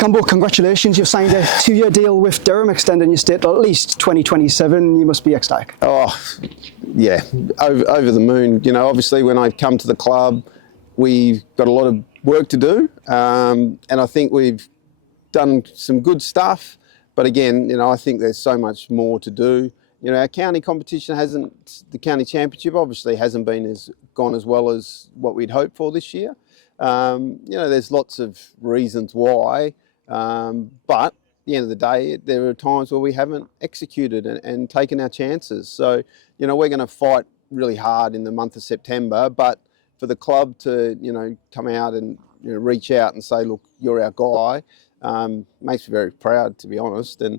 Campbell, congratulations. You've signed a 2-year deal with Durham, extending your stay to at least 2027. You must be ecstatic. Oh, yeah, over the moon. You know, obviously when I come to the club, we've got a lot of work to do, and I think we've done some good stuff. But again, you know, I think there's so much more to do. You know, our county competition the county championship obviously hasn't been gone as well as what we'd hoped for this year. You know, there's lots of reasons why, but at the end of the day, there are times where we haven't executed and taken our chances. So, you know, we're going to fight really hard in the month of September, but for the club to, you know, come out and, you know, reach out and say, look, you're our guy, makes me very proud, to be honest. And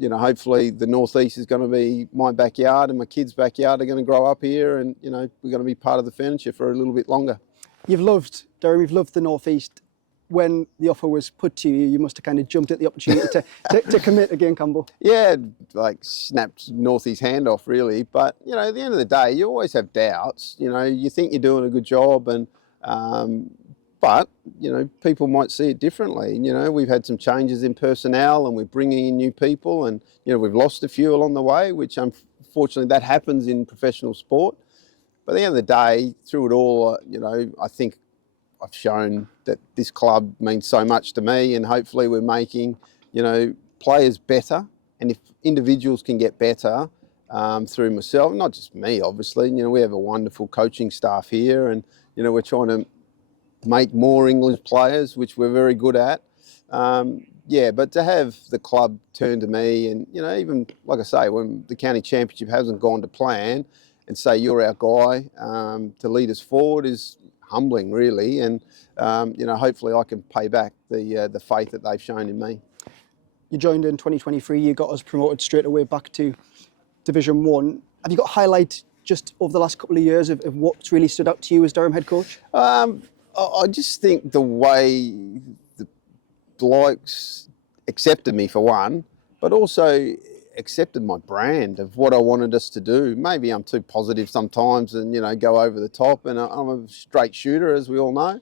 you know, hopefully the Northeast is going to be my backyard, and my kids' backyard are going to grow up here, and, you know, we're going to be part of the furniture for a little bit longer. You've loved Durham, you've loved the Northeast. When the offer was put to you, you must have kind of jumped at the opportunity to commit again, Campbell. Yeah, like snapped Northeast hand off, really. But, you know, at the end of the day, you always have doubts. You know, you think you're doing a good job, and but, you know, people might see it differently. You know, we've had some changes in personnel, and we're bringing in new people, and, you know, we've lost a few along the way, which unfortunately that happens in professional sport. But at the end of the day, through it all, you know, I think I've shown that this club means so much to me, and hopefully we're making, you know, players better. And if individuals can get better through myself, not just me, obviously, you know, we have a wonderful coaching staff here, and, you know, we're trying to make more English players, which we're very good at. Yeah, but to have the club turn to me, and, you know, even, like I say, when the county championship hasn't gone to plan, and say you're our guy to lead us forward is humbling, really. And, you know, hopefully I can pay back the faith that they've shown in me. You joined in 2023, you got us promoted straight away back to Division 1. Have you got a highlight just over the last couple of years of what's really stood out to you as Durham head coach? I just think the way the blokes accepted me, for one, but also accepted my brand of what I wanted us to do. Maybe I'm too positive sometimes and, you know, go over the top, and I'm a straight shooter, as we all know.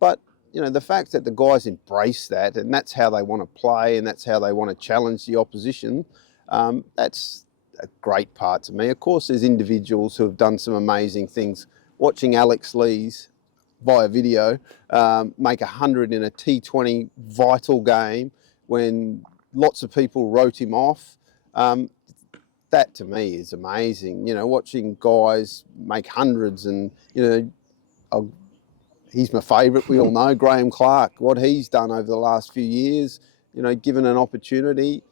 But, you know, the fact that the guys embrace that, and that's how they want to play, and that's how they want to challenge the opposition, that's a great part to me. Of course, there's individuals who have done some amazing things. Watching Alex Lees via video make 100 in a T20 vital game when lots of people wrote him off, that to me is amazing. You know, watching guys make hundreds, and, you know, he's my favourite, we all know, Graham Clark, what he's done over the last few years, you know, given an opportunity,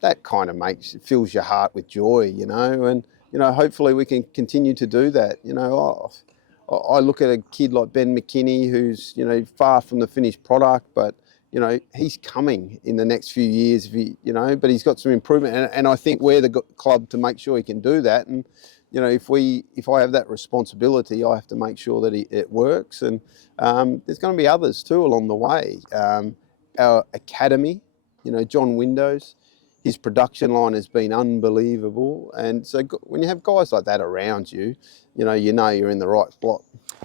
that kind of fills your heart with joy, you know. And, you know, hopefully we can continue to do that. You know, I look at a kid like Ben McKinney, who's, you know, far from the finished product, but, you know, he's coming in the next few years, you know, but he's got some improvement. And I think we're the club to make sure he can do that. And, you know, if I have that responsibility, I have to make sure that it works. And there's going to be others too along the way. Our academy, you know, John Windows, his production line has been unbelievable. And so when you have guys like that around you, you know you're in the right spot.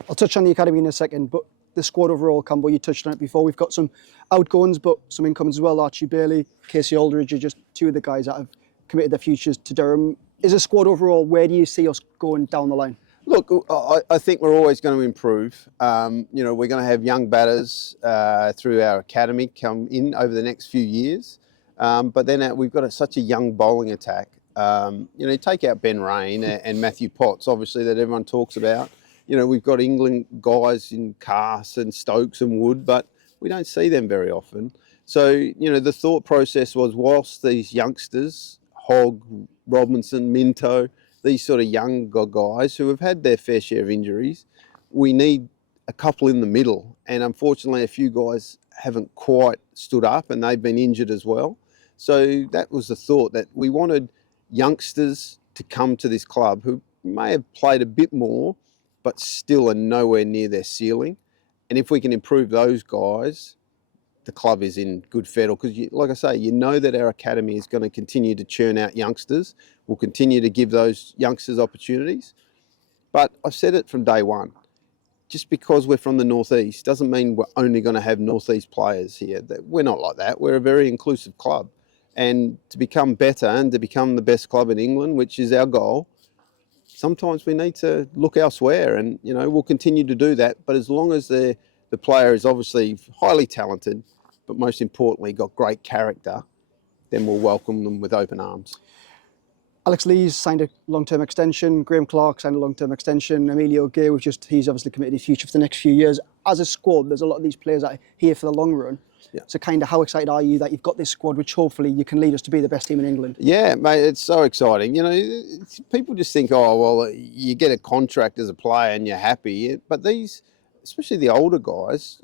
I'll touch on the academy in a second, but the squad overall, Campbell, you touched on it before. We've got some outgoings, but some incomings as well. Archie Bailey, Casey Aldridge are just two of the guys that have committed their futures to Durham. Is a squad overall, where do you see us going down the line? Look, I think we're always going to improve. You know, we're going to have young batters through our academy come in over the next few years. But then we've got such a young bowling attack. You know, take out Ben Rain and Matthew Potts, obviously, that everyone talks about. You know, we've got England guys in Cass and Stokes and Wood, but we don't see them very often. So, you know, the thought process was, whilst these youngsters, Hogg, Robinson, Minto, these sort of young guys who have had their fair share of injuries, we need a couple in the middle. And unfortunately, a few guys haven't quite stood up, and they've been injured as well. So that was the thought, that we wanted youngsters to come to this club who may have played a bit more, but still are nowhere near their ceiling. And if we can improve those guys, the club is in good fettle. Because, like I say, you know that our academy is going to continue to churn out youngsters. We'll continue to give those youngsters opportunities. But I've said it from day one, just because we're from the Northeast doesn't mean we're only going to have Northeast players here. We're not like that. We're a very inclusive club. And to become better and to become the best club in England, which is our goal, sometimes we need to look elsewhere, and we'll continue to do that. But as long as the player is obviously highly talented, but most importantly got great character, then we'll welcome them with open arms. Alex Lees signed a long-term extension. Graham Clark signed a long-term extension. Emilio Gay, he's obviously committed his future for the next few years. As a squad, there's a lot of these players that are here for the long run. Yeah. So kind of how excited are you that you've got this squad, which hopefully you can lead us to be the best team in England? Yeah, mate, it's so exciting. People just think, oh, well, you get a contract as a player and you're happy. But these, especially the older guys,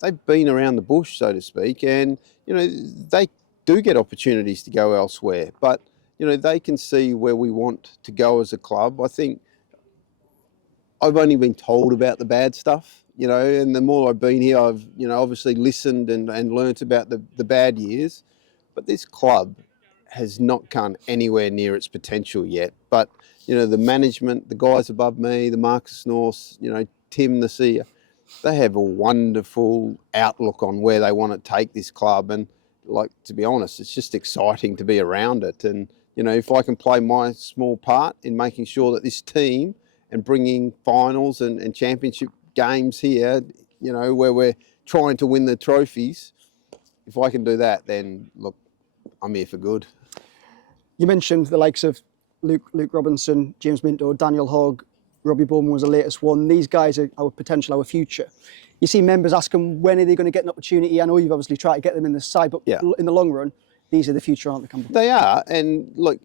they've been around the bush, so to speak, and, they do get opportunities to go elsewhere. But, they can see where we want to go as a club. I think I've only been told about the bad stuff, and the more I've been here, I've, obviously listened and learnt about the bad years. But this club has not come anywhere near its potential yet. But, the management, the guys above me, the Marcus North, Tim, the CEO, they have a wonderful outlook on where they want to take this club. And, to be honest, it's just exciting to be around it. And, if I can play my small part in making sure that this team and bringing finals and championship games here, where we're trying to win the trophies, if I can do that, then look, I'm here for good. You mentioned the likes of Luke Robinson, James Minto, Daniel Hogg, Robbie Bowman was the latest one. These guys are our potential, our future. You see members asking when are they going to get an opportunity? I know you've obviously tried to get them in the side, but in the long run, these are the future, aren't they, Campbell? They are, and look,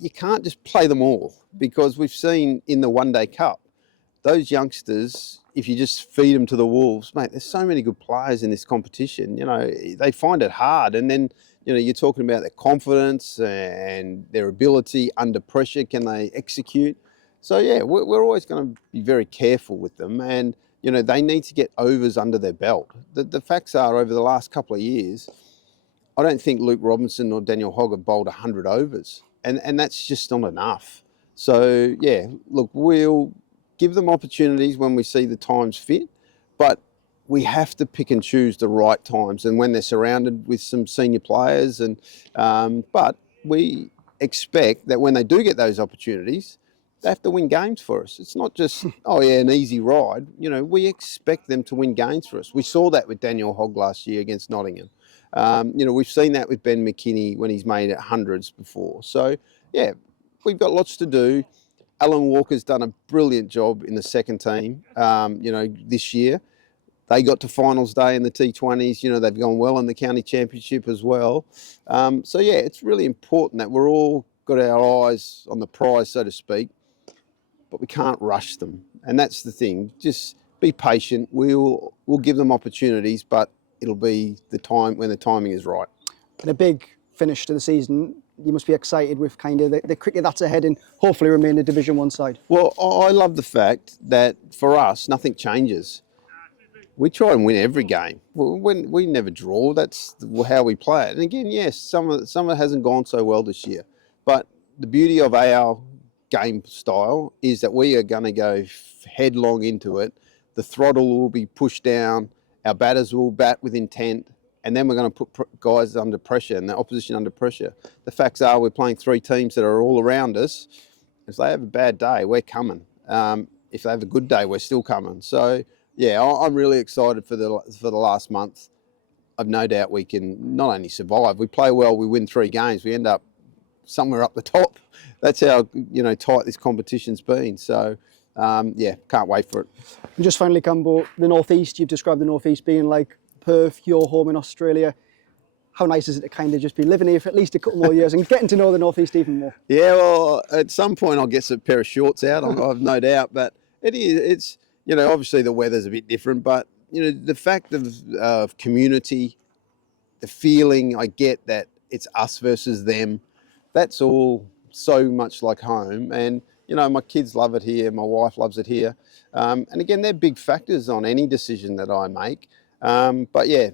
you can't just play them all, because we've seen in the One Day Cup, those youngsters, if you just feed them to the wolves, mate, there's so many good players in this competition. They find it hard, and then you're talking about their confidence and their ability under pressure. Can they execute? So yeah, we're always going to be very careful with them, and they need to get overs under their belt. The facts are, over the last couple of years, I don't think Luke Robinson or Daniel Hogg have bowled 100 overs, and that's just not enough. So yeah, look, we'll give them opportunities when we see the times fit, but we have to pick and choose the right times and when they're surrounded with some senior players. And but we expect that when they do get those opportunities, they have to win games for us. It's not just, an easy ride. We expect them to win games for us. We saw that with Daniel Hogg last year against Nottingham. We've seen that with Ben McKinney when he's made it hundreds before. So, yeah, we've got lots to do. Alan Walker's done a brilliant job in the second team, this year. They got to finals day in the T20s. They've gone well in the county championship as well. So, yeah, it's really important that we're all got our eyes on the prize, so to speak, but we can't rush them. And that's the thing. Just be patient. We'll give them opportunities, but it'll be the time when the timing is right. And a big finish to the season. You must be excited with kind of the cricket that's ahead and hopefully remain a Division 1 side. Well, I love the fact that for us, nothing changes. We try and win every game. We never draw. That's how we play it. And again, yes, some of it hasn't gone so well this year. But the beauty of our game style is that we are going to go headlong into it. The throttle will be pushed down. Our batters will bat with intent. And then we're going to put guys under pressure and the opposition under pressure. The facts are we're playing three teams that are all around us. If they have a bad day, we're coming. If they have a good day, we're still coming. So, yeah, I'm really excited for the last month. I've no doubt we can not only survive, we play well, we win 3 games, we end up somewhere up the top. That's how tight this competition's been. So, can't wait for it. And just finally, Campbell, the North East, you've described the North East being like Perth, your home in Australia. How nice is it to kind of just be living here for at least a couple more years and getting to know the North East even more? Yeah, well, at some point I'll get a pair of shorts out, I've no doubt. But it's obviously the weather's a bit different, but, the fact of community, the feeling I get that it's us versus them, that's all so much like home. And, my kids love it here, my wife loves it here. And again, they're big factors on any decision that I make. But yeah,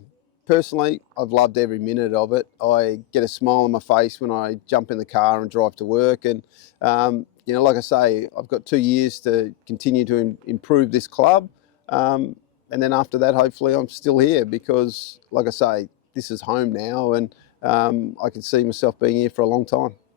personally, I've loved every minute of it. I get a smile on my face when I jump in the car and drive to work. And, like I say, I've got 2 years to continue to improve this club. And then after that, hopefully I'm still here because, like I say, this is home now, and I can see myself being here for a long time.